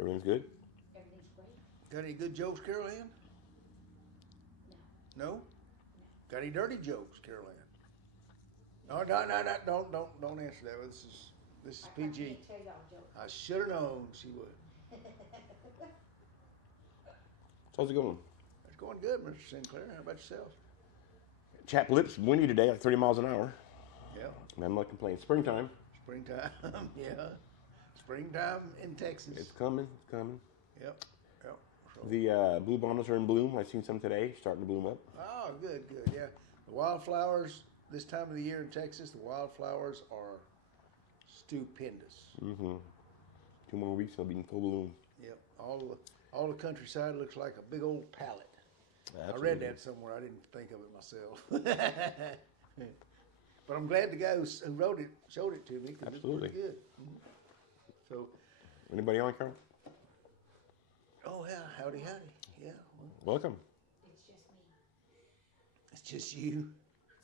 Everything's good? Everything's great. Got any good jokes, Carol Ann? No. No? Got any dirty jokes, Carol Ann? No, don't answer that. This is I PG. can't tell y'all jokes. I should have known she would. How's it going? It's going good, Mr. Sinclair. How about yourself? Chap lips windy today, like 30 miles an hour. Yeah. And I'm not complaining. Springtime. Springtime. Yeah. Springtime in Texas. It's coming. It's coming. Yep. So. The blue bonnets are in bloom. I've seen some today, starting to bloom up. Oh, good. Yeah. The wildflowers this time of the year in Texas, the wildflowers are stupendous. Mm-hmm. 2 more weeks, they'll be in full bloom. Yep. All the countryside looks like a big old palette. Absolutely. I read that somewhere. I didn't think of it myself. But I'm glad the guy who wrote it showed it to me because it's Absolutely. pretty good. So, Anybody on, Carol? oh yeah, howdy. Yeah, well, Welcome. It's just me. it's just you.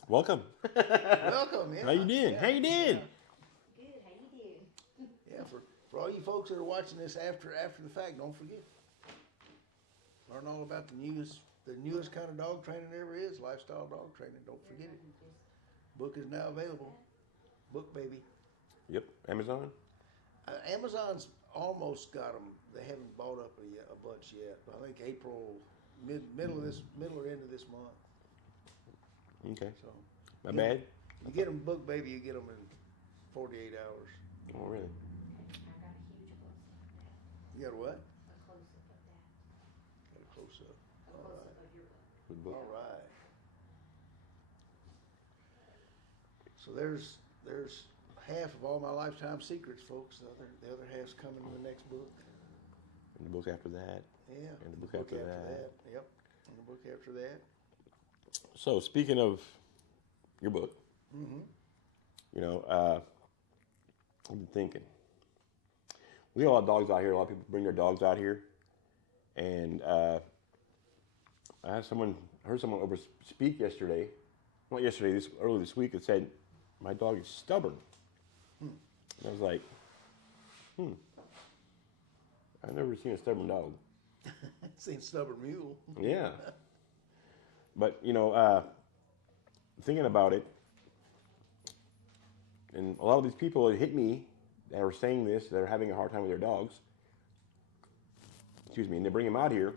Welcome. Welcome. Yeah. How you doing? Yeah. How you doing? Good. How you doing? Yeah, for all you folks that are watching this after the fact, don't forget. Learn all about the newest kind of dog training there ever is, lifestyle dog training. Don't forget it. Book is now available. Book, baby. Yep. Amazon? Amazon's almost got them. They haven't bought up a bunch yet. But I think April, middle or end of this month. Okay. So My bad? you get them book, baby. You get them in 48 hours. Oh, really? I got a huge close-up of that. You got a what? A close-up of that. Got a close up. A close-up of your book. Good book. All right. So there's half of all my lifetime secrets, folks. The other half's coming in the next book. And the book after that. Yeah. And the book after that. Yep. And the book after that. So, speaking of your book, Mm-hmm. you know, I've been thinking. We got a lot of dogs out here. A lot of people bring their dogs out here. And I heard someone over speak yesterday. Not yesterday, early this week, that said, my dog is stubborn. And I was like, I've never seen a stubborn dog. Seen stubborn mule. Yeah. But, you know, thinking about it, and a lot of these people that hit me that are saying this, that are having a hard time with their dogs, excuse me, and they bring them out here,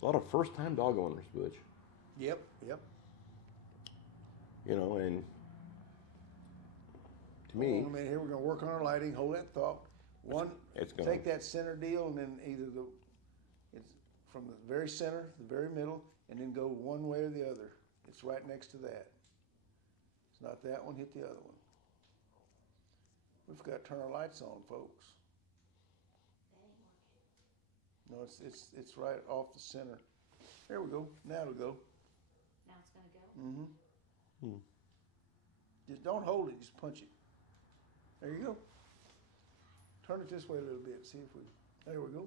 a lot of first-time dog owners, Butch. Yep. You know, and to Hold me, on a minute here. We're going to work on our lighting. Hold that thought. One, it's gonna- take that center deal and then it's from the very center, the very middle, and then go one way or the other. It's right next to that. It's not that one, hit the other one. We forgot to turn our lights on, folks. No, it's right off the center. There we go. Now it'll go. Now it's going to go? Mm-hmm. Just don't hold it, just punch it. There you go. Turn it this way a little bit, see if we, there we go.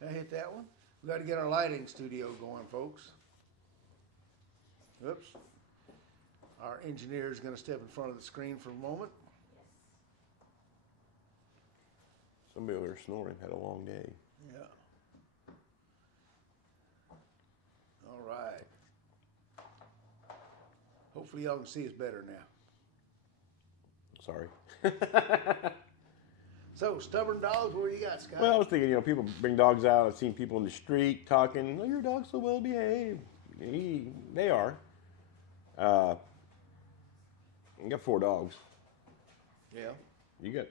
Now hit that one. We got to get our lighting studio going, folks. Oops. Our engineer is going to step in front of the screen for a moment. somebody over there snoring, had a long day. Yeah. All right. Hopefully y'all can see us better now. Sorry. So, stubborn dogs, what do you got, Scott? Well, I was thinking, people bring dogs out. I've seen people in the street talking, oh, your dog's so well behaved. They are. I got 4 dogs. Yeah. You got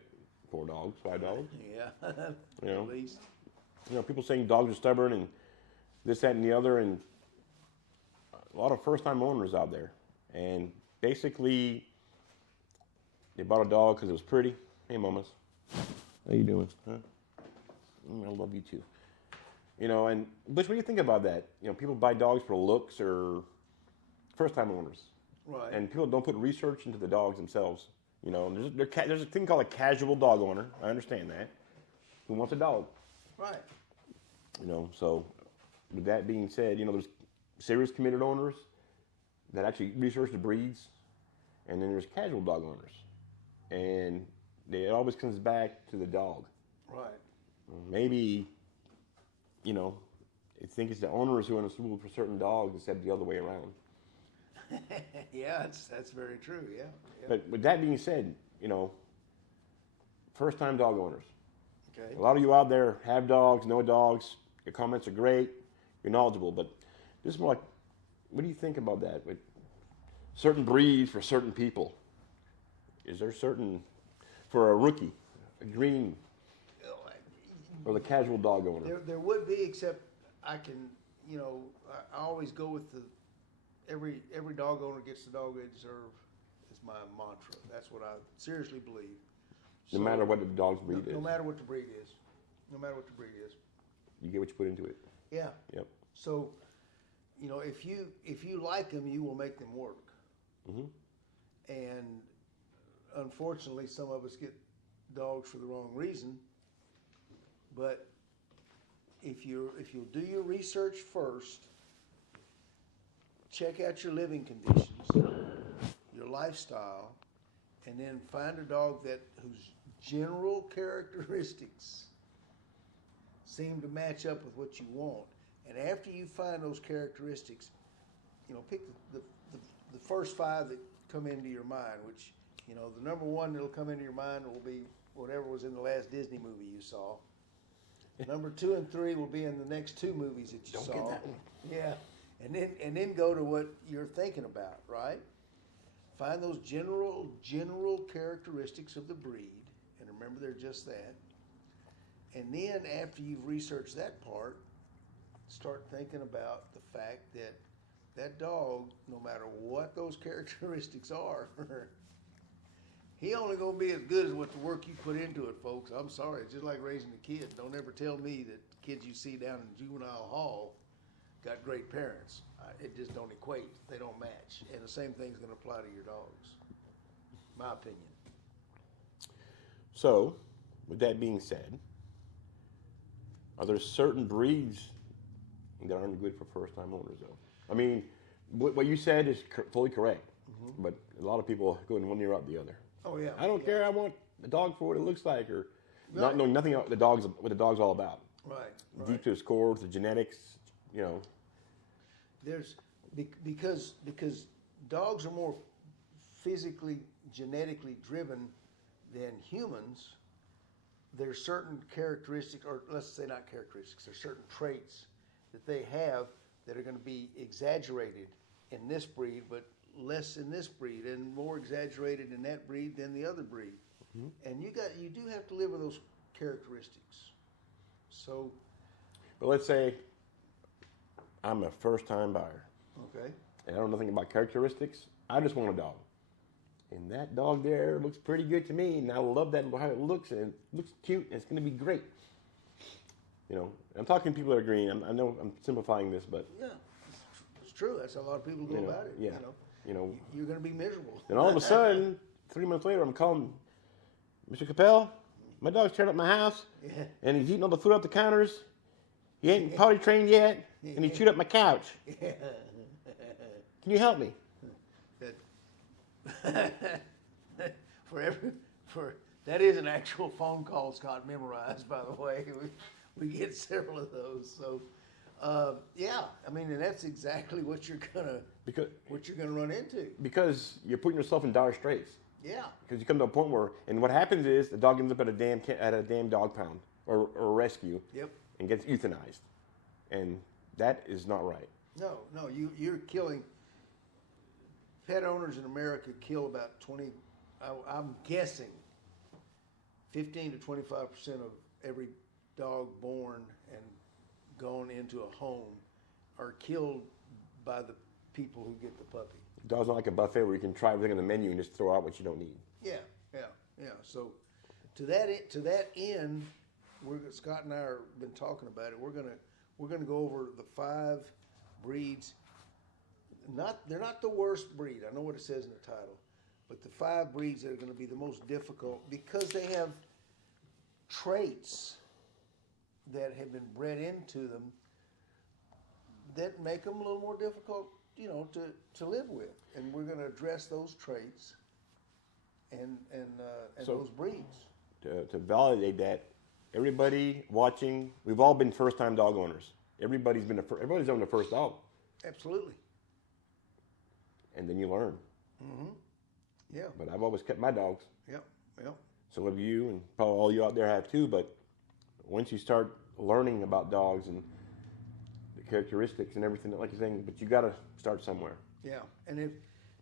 4 dogs, 5 dogs. Yeah. You know. At least. People saying dogs are stubborn and this, that, and the other, and a lot of first-time owners out there. And basically, they bought a dog because it was pretty. Hey, mamas. How you doing? Huh? I love you too. And Bush, what do you think about that? People buy dogs for looks or first-time owners. Right. And people don't put research into the dogs themselves. There's a thing called a casual dog owner. I understand that. Who wants a dog? Right. So with that being said, there's serious committed owners that actually research the breeds, and then there's casual dog owners. And it always comes back to the dog. Right. Maybe you know, I think it's the owners who are responsible for certain dogs instead of the other way around. Yeah, that's very true. Yeah. Yeah. But with that being said, you know, first-time dog owners. Okay. A lot of you out there have dogs, know dogs. Your comments are great. You're knowledgeable, but this is more like, what do you think about that? With certain breeds for certain people, is there certain for a rookie, a green, or the casual dog owner? There would be, except I can, you know, I always go with the every dog owner gets the dog they deserve is my mantra. That's what I seriously believe. No matter what the dog's breed is. No matter what the breed is. No matter what the breed is. You get what you put into it. Yeah. Yep. So, you know, if you like them, you will make them work. Mm-hmm. And unfortunately, some of us get dogs for the wrong reason. But if you'll do your research first, check out your living conditions, your lifestyle, and then find a dog whose general characteristics seem to match up with what you want. And after you find those characteristics, you know, pick the first 5 that come into your mind, which, you know, the number one that'll come into your mind will be whatever was in the last Disney movie you saw. Number 2 and 3 will be in the next 2 movies that you saw. Don't get that one. Yeah. And then go to what you're thinking about, right? Find those general characteristics of the breed, and remember they're just that. And then after you've researched that part, start thinking about the fact that that dog, no matter what those characteristics are, he only gonna be as good as what the work you put into it, folks. I'm sorry, it's just like raising a kid. Don't ever tell me that kids you see down in juvenile hall got great parents. It just don't equate. They don't match. And the same thing's gonna apply to your dogs. My opinion. So, with that being said, are there certain breeds that aren't good for first-time owners, though? I mean, what you said is fully correct, but a lot of people go in one ear out the other. Oh yeah. I don't care. I want a dog for what it looks like, or Right. not knowing nothing about what the dog's all about. Right. Deep to its core, to the genetics, you know. There's because dogs are more physically, genetically driven than humans. There's certain characteristics, or let's say not characteristics, there's certain traits that they have that are going to be exaggerated in this breed, but less in this breed, and more exaggerated in that breed than the other breed. Mm-hmm. And you do have to live with those characteristics. So, but let's say I'm a first-time buyer. Okay. And I don't know nothing about characteristics. I just want a dog. And that dog there looks pretty good to me, and I love that how it looks, and it looks cute, and it's going to be great. You know, I'm talking to people that are green. I know I'm simplifying this, but yeah, it's true. That's how a lot of people go about it. Yeah. You know, you're going to be miserable. And all of a sudden, 3 months later, I'm calling Mr. Capel. My dog's tearing up my house, and he's eating all the food off the counters. He ain't potty trained yet, and he chewed up my couch. Can you help me? That is an actual phone call Scott memorized, by the way. We get several of those. So, yeah, I mean, and that's exactly what you're gonna run into. Because you're putting yourself in dire straits. Yeah. Because you come to a point where, and what happens is the dog ends up at a damn dog pound or a rescue. Yep. And gets euthanized, and that is not right. No, you're killing. Pet owners in America kill about 20. I'm guessing 15 to 25% of every dog born and gone into a home are killed by the people who get the puppy. Dog's not like a buffet where you can try everything on the menu and just throw out what you don't need. Yeah. So to that end, Scott and I have been talking about it. We're gonna go over the 5 breeds. They're not the worst breed. I know what it says in the title, but the 5 breeds that are going to be the most difficult because they have traits that have been bred into them that make them a little more difficult, you know, to live with. And we're going to address those traits and So, those breeds. To validate that, everybody watching, we've all been first-time dog owners. Everybody's owned the first dog. Absolutely. And then you learn. Mm-hmm. Yeah. But I've always kept my dogs. Yep. Yep. So have you, and probably all you out there have too. But once you start learning about dogs and the characteristics and everything, like you're saying, but you got to start somewhere. Yeah. And if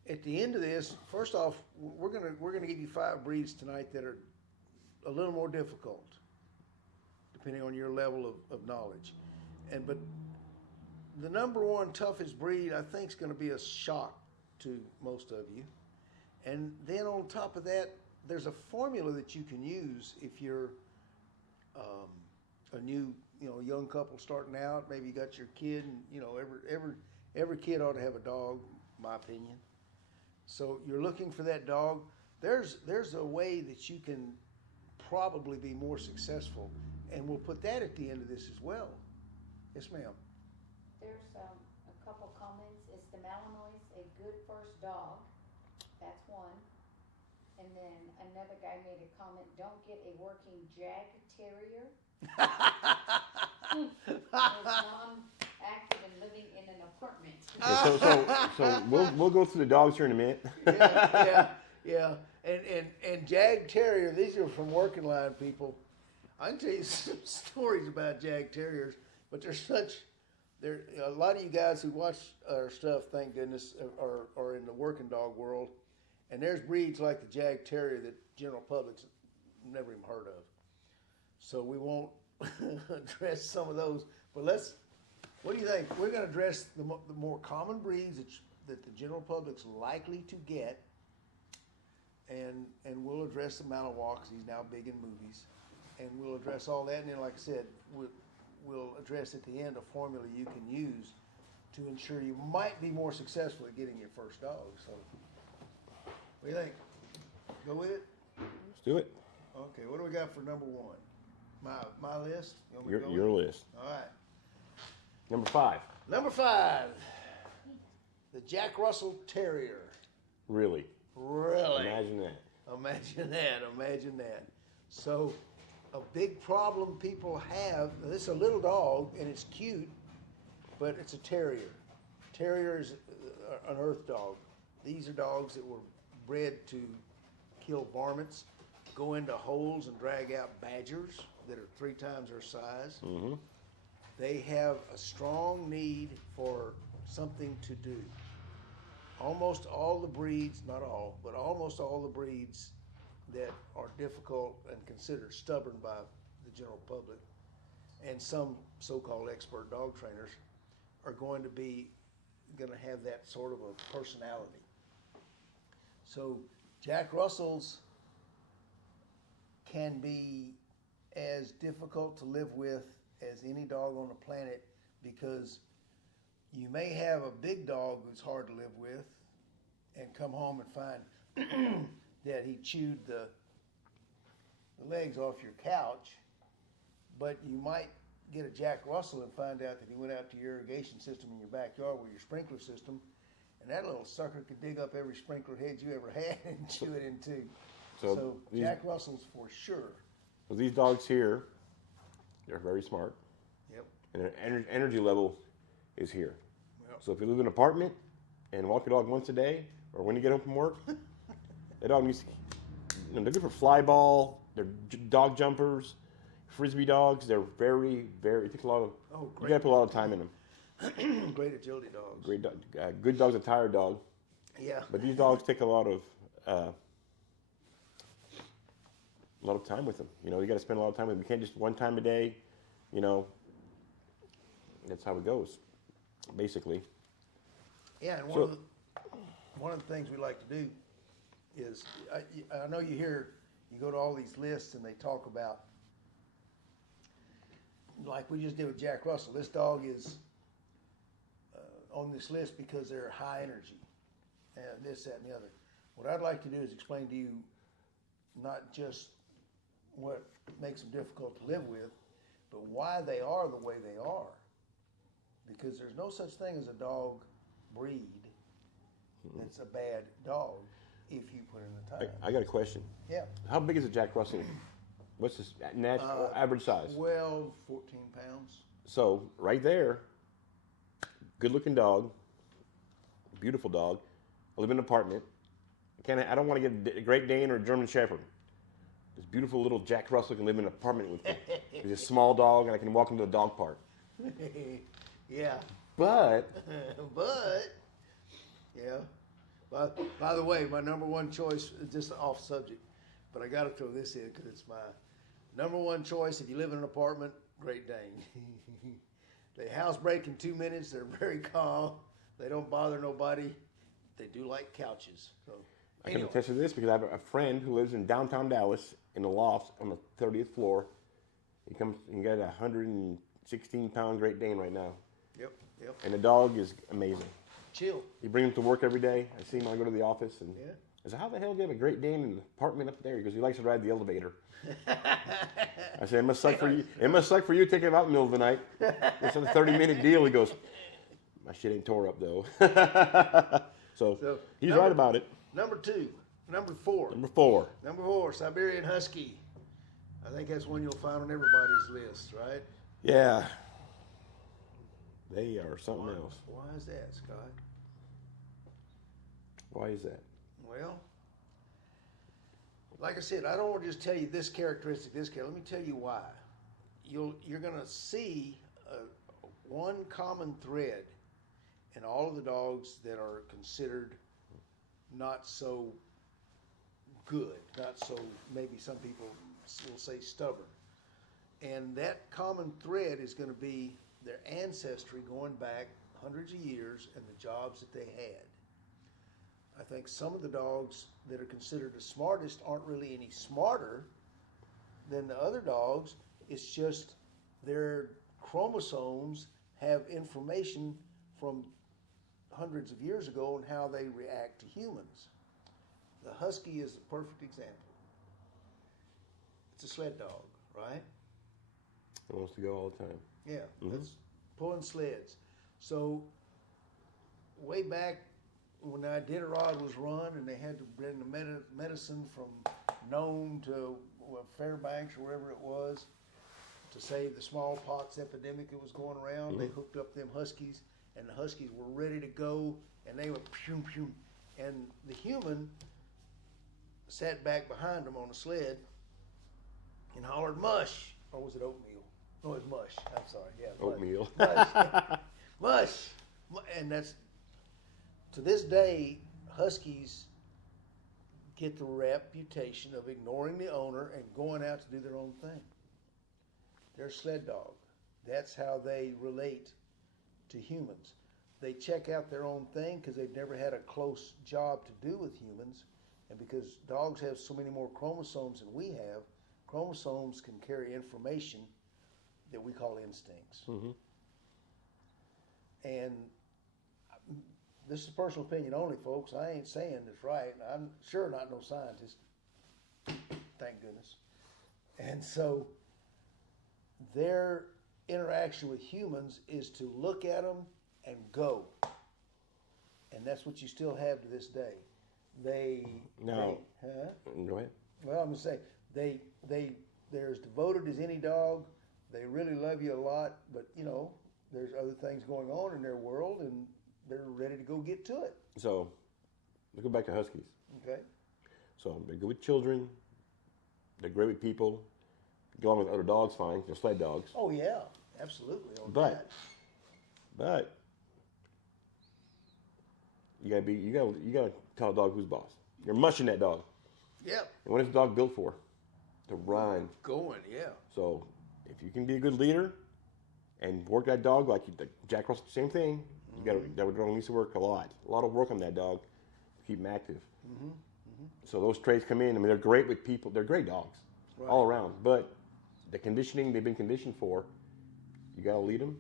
at the end of this, first off, we're gonna give you 5 breeds tonight that are a little more difficult, depending on your level of knowledge. But the number 1 toughest breed, I think, is going to be a shock to most of you. And then on top of that, there's a formula that you can use if you're a new, young couple starting out. Maybe you got your kid, and every kid ought to have a dog, in my opinion. So you're looking for that dog. There's a way that you can probably be more successful, and we'll put that at the end of this as well. Yes, ma'am. There's a couple comments. Is the Malinois a good first dog? That's one. And then another guy made a comment, don't get a working Jag Terrier. Is non-active and living in an apartment. So we'll go through the dogs here in a minute. Yeah. And Jag Terrier, these are from working line people. I can tell you some stories about Jag Terriers, but they're a lot of you guys who watch our stuff, thank goodness, are in the working dog world. And there's breeds like the Jag Terrier that general public's never even heard of. So we won't address some of those. But what do you think? We're going to address the more common breeds that the general public's likely to get. And we'll address the Malinois because he's now big in movies. And we'll address all that. And then, like I said, we'll address at the end a formula you can use to ensure you might be more successful at getting your first dog. So, what do you think? Go with it? Let's do it. Okay, what do we got for number 1? My list? You want me to go Your with it? list. All right. Number 5. Number 5, the Jack Russell Terrier. Really? Really? Imagine that. Imagine that. So, a big problem people have, this is a little dog, and it's cute, but it's a terrier. Terrier is an earth dog. These are dogs that were bred to kill varmints, go into holes and drag out badgers that are 3 times their size. Mm-hmm. They have a strong need for something to do. Almost all the breeds, not all, but almost all the breeds that are difficult and considered stubborn by the general public and some so-called expert dog trainers are going to have that sort of a personality. So Jack Russells can be as difficult to live with as any dog on the planet because you may have a big dog who's hard to live with and come home and find that he chewed the legs off your couch, but you might get a Jack Russell and find out that he went out to your irrigation system in your backyard with your sprinkler system, and that little sucker could dig up every sprinkler head you ever had and chew it in two. So Jack Russells for sure. Well, these dogs here, they're very smart. Yep. And their energy level is here. Yep. So if you live in an apartment and walk your dog once a day, or when you get home from work, that dog needs to, they're good for fly ball, they're dog jumpers, frisbee dogs. They're very, very, it takes a lot of, you gotta put a lot of time in them. Great agility dogs. Great dog, good dog's a tired dog. Yeah. But these dogs take a lot of time with them. You know, you got to spend a lot of time with them. You can't just one time a day. You know, that's how it goes, basically. Yeah, and one of the things we like to do is I know you go to all these lists and they talk about, like we just did with Jack Russell. This dog is on this list because they're high energy, and this, that, and the other. What I'd like to do is explain to you not just what makes them difficult to live with, but why they are the way they are. Because there's no such thing as a dog breed that's a bad dog if you put in the time. I got a question. Yeah. How big is a Jack Russell What's his natural average size? 12, 14 pounds. So right there, good-looking dog, beautiful dog. I live in an apartment. I don't want to get a Great Dane or a German Shepherd. This beautiful little Jack Russell can live in an apartment with me. He's a small dog, and I can walk him to the dog park. Yeah. But yeah. By the way, my number one choice is just off subject, but I got to throw this in because it's my number one choice. If you live in an apartment, Great Dane. They housebreak in 2 minutes. They're very calm. They don't bother nobody. They do like couches. So I can attest to this because I have a friend who lives in downtown Dallas in the loft on the 30th floor. He got a 116-pound Great Dane right now. Yep. And the dog is amazing. Chill. He brings him to work every day. I see him when I go to the office. And Yeah. I said, how the hell do you have a Great Dane in an apartment up there? He goes, he likes to ride the elevator. I said, it must suck for you. It must suck for you taking him out in the middle of the night. It's a 30-minute deal. He goes, my shit ain't tore up, though. So he's right about it. Number four, Number four. Siberian Husky. I think that's one you'll find on everybody's list, right? Yeah. They are something else. Why is that, Scott? Why is that? Well, like I said, I don't want to just tell you this characteristic, Let me tell you why. You're going to see one common thread in all of the dogs that are considered not so good, not so, maybe some people will say stubborn. And that common thread is going to be their ancestry going back hundreds of years and the jobs that they had. I think some of the dogs that are considered the smartest aren't really any smarter than the other dogs. It's just their chromosomes have information from hundreds of years ago on how they react to humans. The Husky is a perfect example. It's a sled dog, right? It wants to go all the time. Yeah, that's pulling sleds. So way back when the Iditarod was run and they had to bring the medicine from Nome to Fairbanks or wherever it was to save the smallpox epidemic that was going around, they hooked up them Huskies, and the Huskies were ready to go, and they went pew pew, and the human sat back behind them on the sled and hollered mush, or was it oatmeal? No, it was mush. I'm sorry. Yeah, mush. Oatmeal. Mush. And that's, to this day, Huskies get the reputation of ignoring the owner and going out to do their own thing. They're a sled dog. That's how they relate to humans. They check out their own thing because they've never had a close job to do with humans. And because dogs have so many more chromosomes than we have, chromosomes can carry information that we call instincts. And this is personal opinion only, folks. I ain't saying it's right. I'm sure not no scientist. Thank goodness. And so their interaction with humans is to look at them and go. And that's what you still have to this day. Go ahead. Well, I'm going to say, they're as devoted as any dog. They really love you a lot, but, there's other things going on in their world, and they're ready to go get to it. So, let's go back to Huskies. Okay. So, they're good with children. They're great with people. Get along with other dogs fine. They're sled dogs. Oh, yeah. Absolutely. But you gotta tell a dog who's boss. You're mushing that dog. Yep. And what is the dog built for? To run. Going, yeah. So if you can be a good leader and work that dog like Jack Russell, same thing. That would needs to work a lot of work on that dog to keep him active. So those traits come in. I mean, they're great with people. They're great dogs all around. But the conditioning they've been conditioned for, you got to lead them,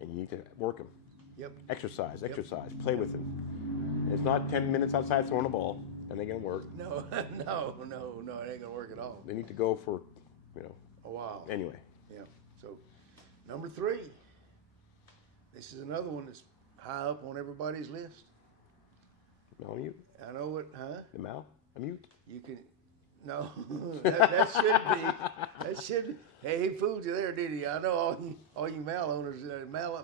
and you need to work them. Yep. Exercise, play with them. It's not 10 minutes outside throwing a ball. That ain't gonna work. No, it ain't gonna work at all. They need to go for, a while. Anyway. Yeah. So, number 3. This is another one that's high up on everybody's list. Malamute? I know what, huh? The Malamute? You can, No, that should be. That should. Hey, he fooled you there, did he? I know all you Mal owners.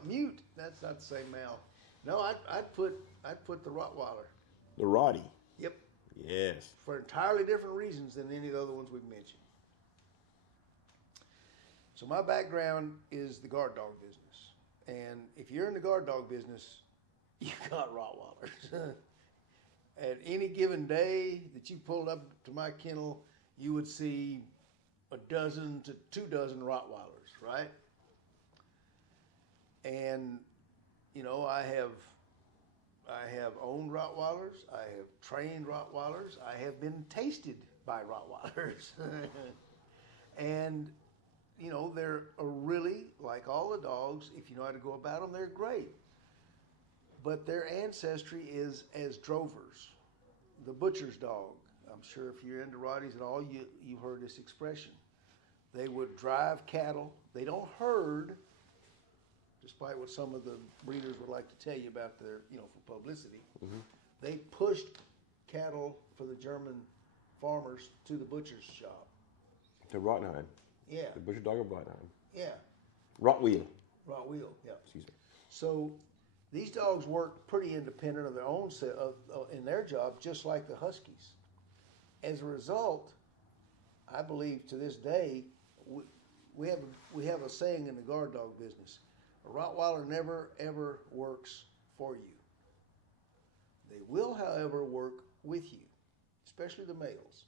Mute. That's not the same Mal. No, I'd put the Rottweiler. The Rottie. Yep. Yes. For entirely different reasons than any of the other ones we've mentioned. So my background is the guard dog business, and if you're in the guard dog business, you got Rottweilers. At any given day that you pulled up to my kennel, you would see a dozen to 24 Rottweilers, right? And you know, I have owned Rottweilers, I have trained Rottweilers, I have been tasted by Rottweilers, and you know, they're really, like all the dogs, if you know how to go about them, they're great. But their ancestry is as drovers. The butcher's dog. I'm sure if you're into Rotties at all, you've heard this expression. They would drive cattle. They don't herd, despite what some of the breeders would like to tell you about their, you know, for publicity. Mm-hmm. They pushed cattle for the German farmers to the butcher's shop. To Rottenheim. Yeah. The butcher dog of Rottenheim. Yeah. Rottweiler. Rottweiler, yeah. Excuse me. So these dogs work pretty independent of their own in their job, just like the Huskies. As a result, I believe to this day, we have a saying in the guard dog business: a Rottweiler never ever works for you. They will, however, work with you, especially the males.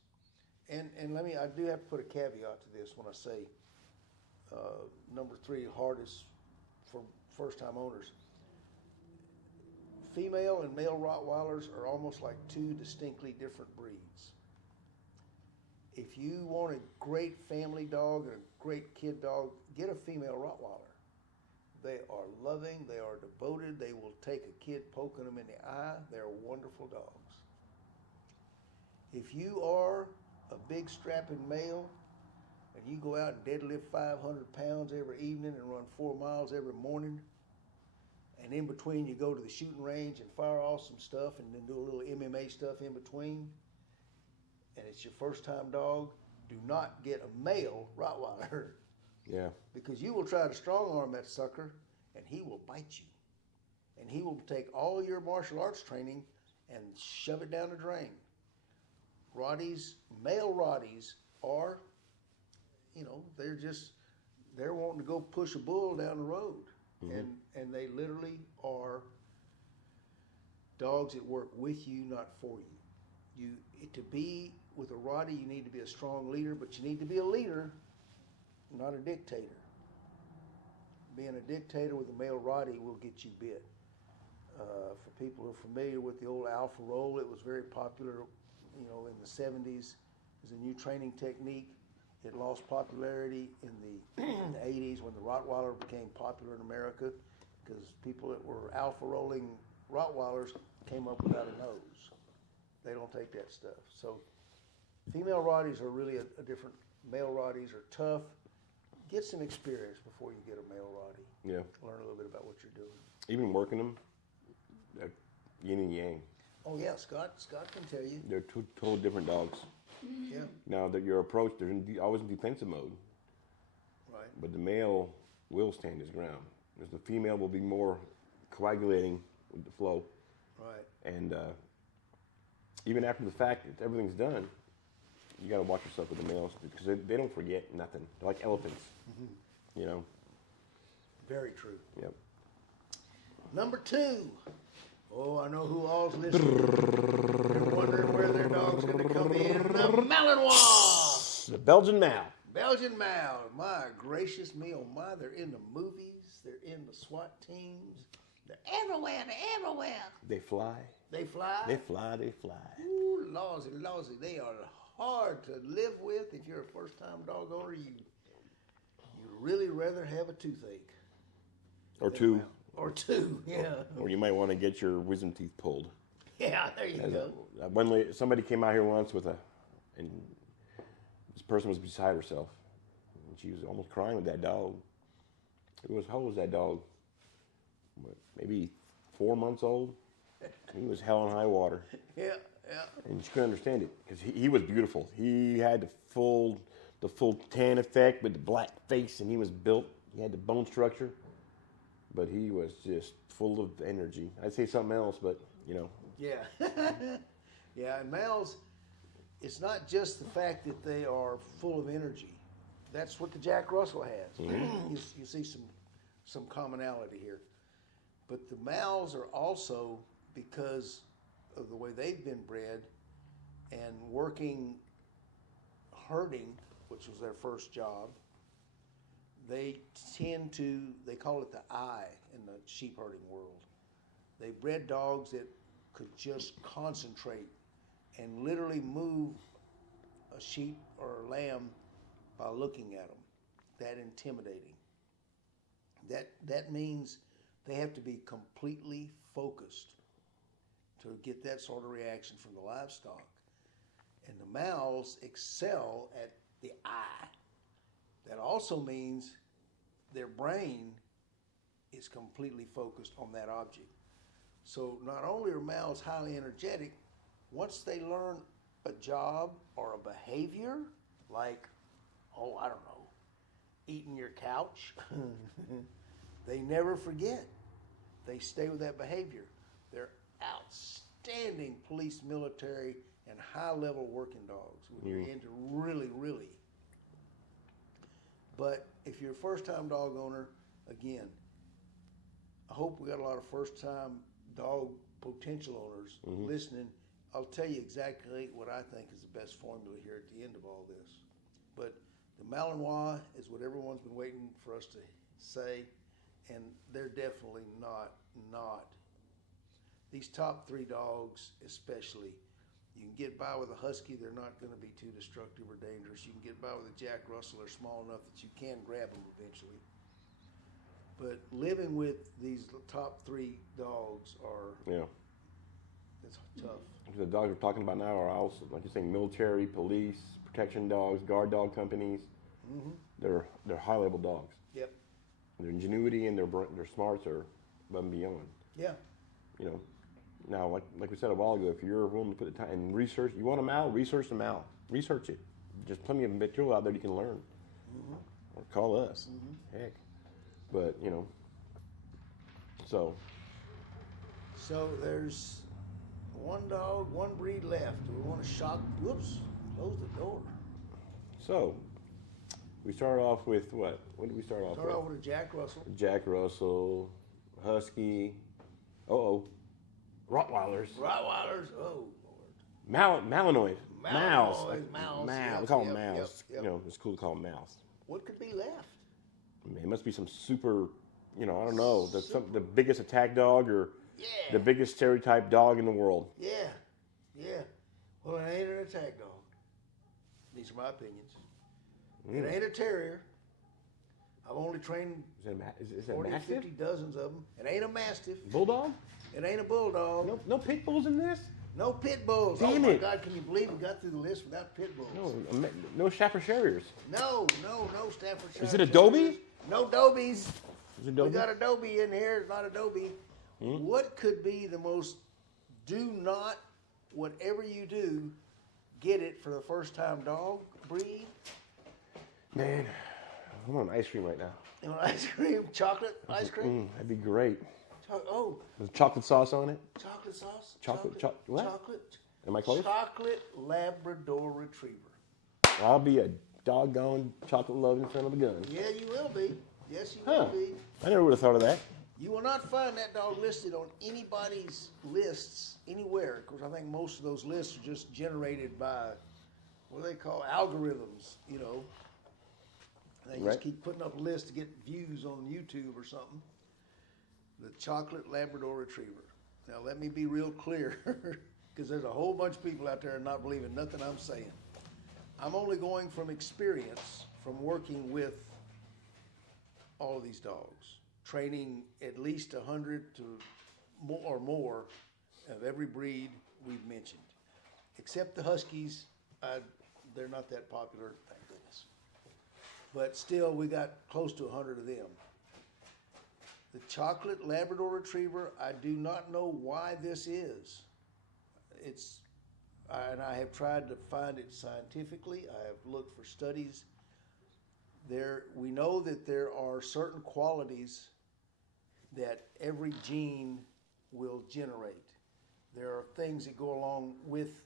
And I do have to put a caveat to this when I say number 3 hardest for first-time owners. Female and male Rottweilers are almost like 2 distinctly different breeds. If you want a great family dog and a great kid dog, get a female Rottweiler. They are loving, they are devoted, they will take a kid poking them in the eye. They're wonderful dogs. If you are a big strapping male and you go out and deadlift 500 pounds every evening and run 4 miles every morning, and in between you go to the shooting range and fire off some stuff and then do a little MMA stuff in between, and it's your first time dog, do not get a male Rottweiler. Yeah. Because you will try to strong arm that sucker and he will bite you. And he will take all your martial arts training and shove it down the drain. Rotties, male Rotties are, you know, they're wanting to go push a bull down the road. Mm-hmm. And they literally are dogs that work with you, not for you. To be with a Rottie, you need to be a strong leader, but you need to be a leader, not a dictator. Being a dictator with a male Rottie will get you bit. For people who are familiar with the old alpha roll, it was very popular, you know, in the 70s. It was a new training technique. It lost popularity in the 80s when the Rottweiler became popular in America because people that were alpha rolling Rottweilers came up without a nose. They don't take that stuff. So female Rotties are really a different. Male Rotties are tough. Get some experience before you get a male Rottie. Yeah. Learn a little bit about what you're doing. Even working them, they're yin and yang. Oh yeah, Scott can tell you. They're 2 totally different dogs. Yeah. Now that your approach, they're always in defensive mode. Right. But the male will stand his ground. Whereas the female will be more coagulating with the flow. Right. And even after the fact, if everything's done, you got to watch yourself with the males because they don't forget nothing. They're like elephants, mm-hmm. You know. Very true. Yep. Number 2. Oh, I know who all's listening. They're wondering where their dog's going to come in. The Malinois. The Belgian Mal. Belgian Mal. My gracious me, oh my, they're in the movies. They're in the SWAT teams. They're everywhere. They're everywhere. They fly. They fly. They fly. They fly. Ooh, lawsy. They are hard to live with. If you're a first-time dog owner, you'd really rather have a toothache. Or 2. Or 2, yeah. Or you might want to get your wisdom teeth pulled. Yeah, there you go. Somebody came out here once and this person was beside herself. And she was almost crying with that dog. How old was that dog? Maybe 4 months old. He was hell and high water. Yeah, Yeah. And she couldn't understand it because he was beautiful. He had the full tan effect with the black face, and he was built. He had the bone structure, but he was just full of energy. I'd say something else, but you know. Yeah. Yeah, and males, it's not just the fact that they are full of energy. That's what the Jack Russell has. You see some commonality here. But the males are also, because of the way they've been bred and working herding, which was their first job, they call it the eye in the sheep herding world. They bred dogs that could just concentrate and literally move a sheep or a lamb by looking at them. That intimidating. That means they have to be completely focused to get that sort of reaction from the livestock. And the males excel at the eye. That also means their brain is completely focused on that object. So not only are males highly energetic, once they learn a job or a behavior, like, I don't know, eating your couch, they never forget. They stay with that behavior. They're outstanding police, military, and high-level working dogs when you're into really. But if you're a first-time dog owner, again, I hope we got a lot of first-time dog potential owners listening. I'll tell you exactly what I think is the best formula here at the end of all this. But the Malinois is what everyone's been waiting for us to say, and they're definitely not. These top 3 dogs especially, you can get by with a Husky, they're not going to be too destructive or dangerous. You can get by with a Jack Russell, they're small enough that you can grab them eventually. But living with these top 3 dogs it's tough. The dogs we're talking about now are also, like you're saying, military, police, protection dogs, guard dog companies. They're high-level dogs. Yep. Their ingenuity and their smarts are above and beyond. Yeah. You know, now like we said a while ago, if you're willing to put the time and research, you want a mal, research the mal, research it. There's plenty of material out there you can learn. Or call us. Heck. But you know, so there's one dog, one breed left. Do we want to close the door. So we started off with what? What did we start off with? Start off with a Jack Russell. Jack Russell, Husky, Rottweilers. Rottweilers, oh Lord. Malinois. Mouse. Mouse. Yep, we call them mouse. Yep. You know, it's cool to call them mouse. What could be left? I mean, it must be some super, I don't know, the biggest attack dog or the biggest stereotype dog in the world. Yeah. Well, it ain't an attack dog. These are my opinions. It ain't a terrier. I've only trained Is that 40 or Mastiff? 50 dozens of them. It ain't a Mastiff. Bulldog? It ain't a Bulldog. No pit bulls in this? No pit bulls. Damn oh my it. God, can you believe we got through the list without pit bulls? No Staffordshire Terriers. No Staffordshire. Is it Adobe? No Dobies. Is it Adobe? We got Adobe in here. It's not Adobe. What could be the most whatever you do, get it for the first time dog breed? Man, I want ice cream right now. You want ice cream? Chocolate ice cream? That'd be great. Oh, With chocolate sauce on it? chocolate sauce? What? Chocolate. Am I close? Chocolate Labrador Retriever. I'll be a doggone chocolate loving son of a gun. Yeah, you will be. Yes, you will be. I never would have thought of that. You will not find that dog listed on anybody's lists anywhere, because I think most of those lists are just generated by what they call algorithms, They just keep putting up a list to get views on YouTube or something. The chocolate Labrador Retriever. Now, let me be real clear, because there's a whole bunch of people out there not believing nothing I'm saying. I'm only going from experience from working with all of these dogs, training at least 100 to more of every breed we've mentioned. Except the Huskies, they're not that popular, thank goodness. But still, we got close to 100 of them. The chocolate Labrador Retriever, I do not know why this is. and I have tried to find it scientifically. I have looked for studies. We know that there are certain qualities that every gene will generate. There are things that go along with.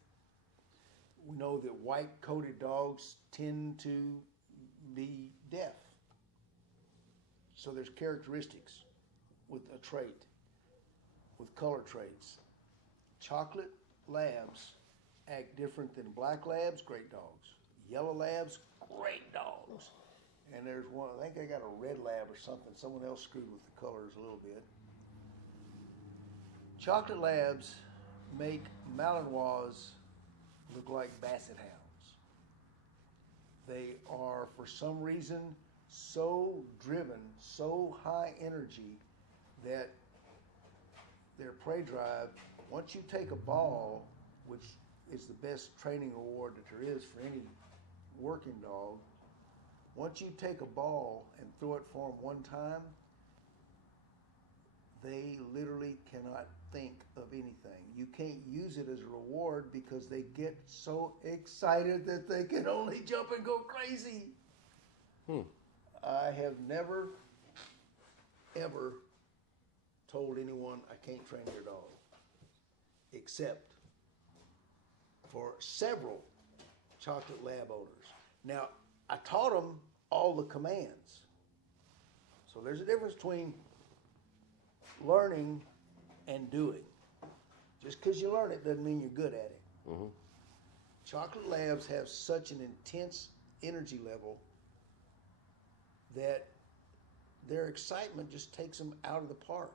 We know that white-coated dogs tend to be deaf. So there's characteristics with a trait, with color traits. Chocolate labs act different than black labs, great dogs. Yellow labs, great dogs. And there's one, I think I got a red lab or something. Someone else screwed with the colors a little bit. Chocolate labs make Malinois look like basset hounds. They are, for some reason, so driven, so high energy that their prey drive, once you take a ball, which is the best training award that there is for any working dog, once you take a ball and throw it for them one time, they literally cannot think of anything. You can't use it as a reward because they get so excited that they can only jump and go crazy. I have never, ever told anyone I can't train their dog, except for several chocolate lab owners. Now, I taught them all the commands. So there's a difference between learning and doing. Just because you learn it doesn't mean you're good at it. Mm-hmm. Chocolate labs have such an intense energy level that their excitement just takes them out of the park.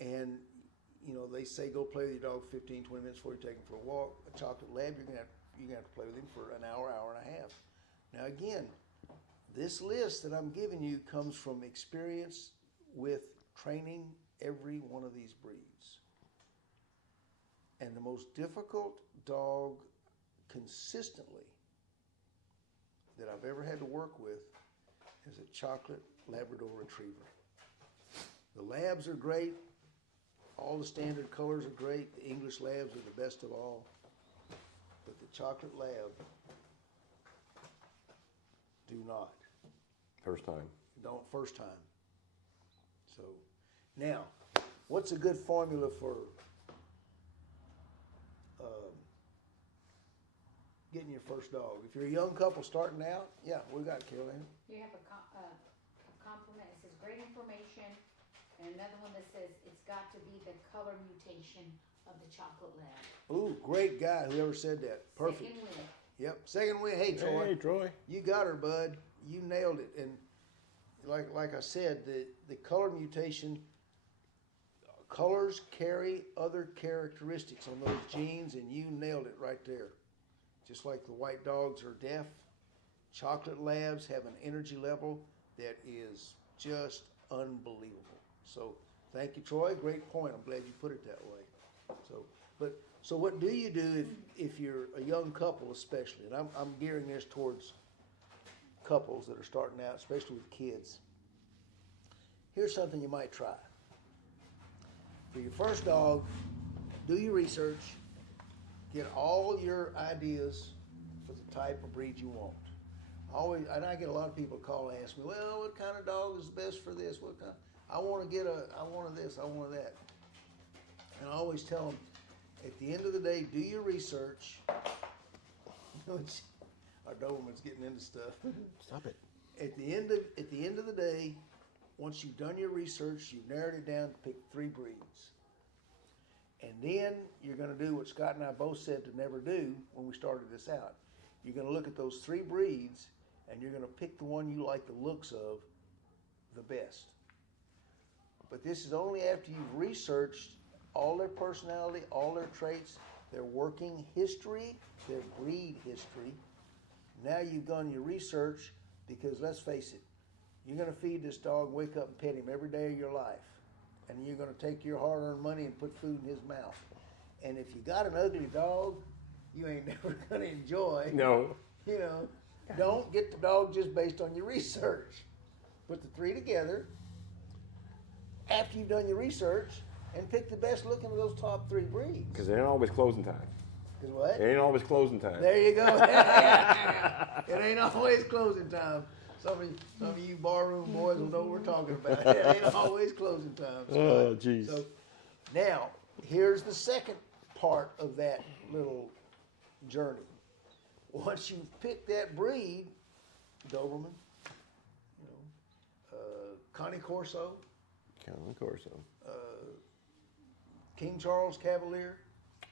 And, you know, they say go play with your dog 15, 20 minutes before you take him for a walk. A chocolate lab, you're going to have to play with him for an hour, hour and a half. Now, again, this list that I'm giving you comes from experience with training every one of these breeds. And the most difficult dog consistently that I've ever had to work with is a chocolate Labrador Retriever. The labs are great. All the standard colors are great. The English labs are the best of all. But the chocolate lab do not. First time. Don't first time. So now, what's a good formula for getting your first dog? If you're a young couple starting out, yeah, we got it, Carolyn. You have a compliment, it says great information, and another one that says it's got to be the color mutation of the chocolate lab. Ooh, great guy, whoever said that. Perfect. Second win. Yep, second win. Hey, Troy. Hey, Troy. You got her, bud. You nailed it. And like I said, the color mutation, colors carry other characteristics on those genes, and you nailed it right there. Just like the white dogs are deaf, chocolate labs have an energy level that is just unbelievable. So thank you, Troy. Great point. I'm glad you put it that way. So what do you do if you're a young couple, especially? And I'm gearing this towards couples that are starting out, especially with kids. Here's something you might try. For your first dog, do your research. Get all your ideas for the type of breed you want. And I get a lot of people call and ask me, well, what kind of dog is best for this? What kind? I want a this, I want a that. And I always tell them, at the end of the day, do your research. Our Doberman's getting into stuff. Stop it. At the end of the day, once you've done your research, you've narrowed it down to pick 3 breeds. And then you're going to do what Scott and I both said to never do when we started this out. You're going to look at those 3 breeds, and you're going to pick the one you like the looks of the best. But this is only after you've researched all their personality, all their traits, their working history, their breed history. Now you've done your research, because let's face it, you're going to feed this dog, wake up and pet him every day of your life. And you're going to take your hard-earned money and put food in his mouth. And if you got an ugly dog, you ain't never going to enjoy. No. You know, don't get the dog just based on your research. Put the 3 together after you've done your research and pick the best looking of those top 3 breeds. Because they're not always closing time. Is what? It ain't always closing time. There you go. It ain't always closing time. Some of you barroom boys will know what we're talking about. It ain't always closing time. Scott. Oh, jeez. So now, here's the second part of that little journey. Once you pick that breed, Doberman, Connie Corso, Of course so. King Charles Cavalier,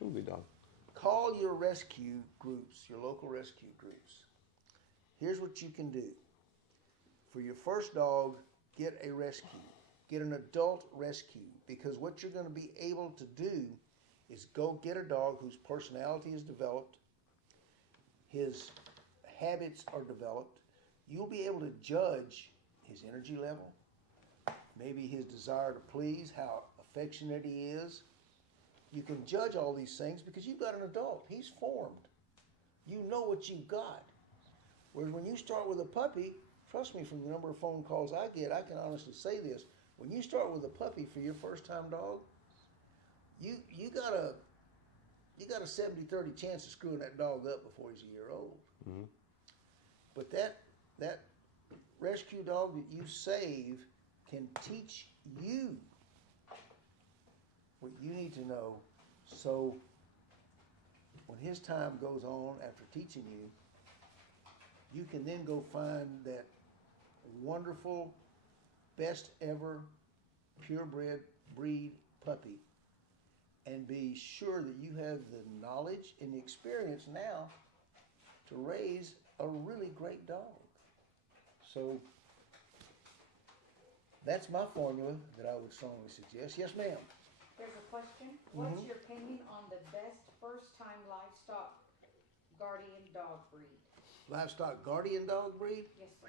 Ooh, good dog. call your rescue groups, your local rescue groups. Here's what you can do. For your first dog, get a rescue. Get an adult rescue, because what you're going to be able to do is go get a dog whose personality is developed, his habits are developed. You'll be able to judge his energy level, maybe his desire to please, how affectionate he is. You can judge all these things because you've got an adult. He's formed. You know what you've got. Whereas when you start with a puppy, trust me, from the number of phone calls I get, I can honestly say this. When you start with a puppy for your first time dog, you got a 70-30 chance of screwing that dog up before he's a year old. Mm-hmm. But that rescue dog that you save can teach you what you need to know. So when his time goes on after teaching you, you can then go find that wonderful, best ever purebred breed puppy and be sure that you have the knowledge and the experience now to raise a really great dog. So that's my formula that I would strongly suggest. Yes, ma'am. There's a question. What's your opinion on the best first-time livestock guardian dog breed? Livestock guardian dog breed? Yes, sir.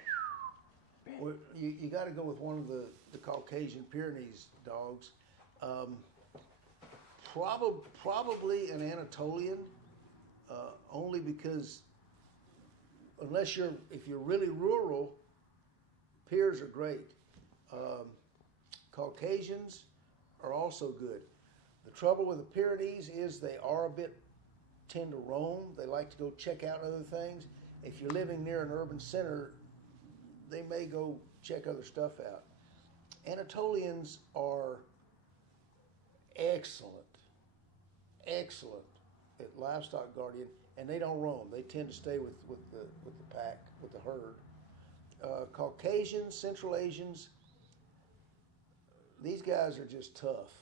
Well, you got to go with one of the Caucasian Pyrenees dogs. Probably an Anatolian, only because if you're really rural, Pyres are great. Caucasians are also good. The trouble with the Pyrenees is they are tend to roam. They like to go check out other things. If you're living near an urban center, they may go check other stuff out. Anatolians are excellent at livestock guardian, and they don't roam. They tend to stay with the pack, with the herd. Caucasians, Central Asians, these guys are just tough.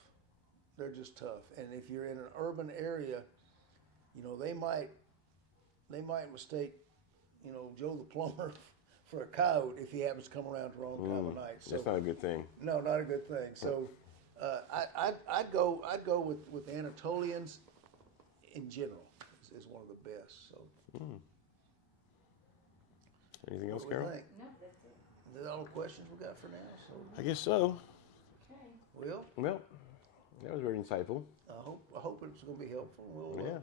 They're just tough. And if you're in an urban area, they might mistake, Joe the plumber for a coyote if he happens to come around at the wrong time of night. So, that's not a good thing. No, not a good thing. So I'd go with Anatolians in general is one of the best. So Anything else, what do we Carol? think? No, that's it. That's all the questions we got for now. So I guess so. Okay. Well, that was very insightful. I hope it's going to be helpful. We'll, Yeah.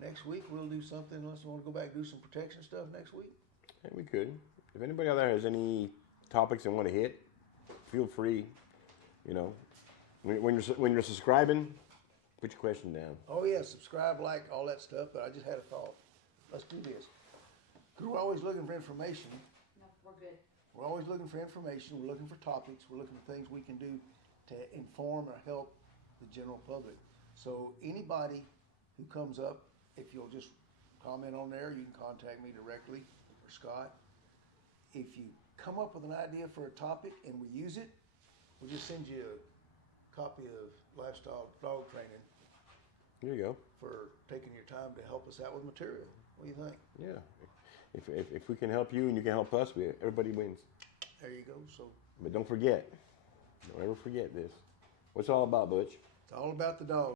Next week we'll do something. Unless you want to go back and do some protection stuff next week. Yeah, we could. If anybody out there has any topics they want to hit, feel free. When you're subscribing, put your question down. Oh yeah, subscribe, like, all that stuff. But I just had a thought. Let's do this. Because we're always looking for information. No, we're good. We're always looking for information. We're looking for topics. We're looking for things we can do to inform or help the general public. So anybody who comes up, if you'll just comment on there, you can contact me directly or Scott. If you come up with an idea for a topic and we use it, we'll just send you a copy of Lifestyle Dog Training There you go. for taking your time to help us out with material. What do you think? Yeah. If we can help you and you can help us, everybody wins. There you go. So But don't ever forget this. What's it all about, Butch? it's all about the dog.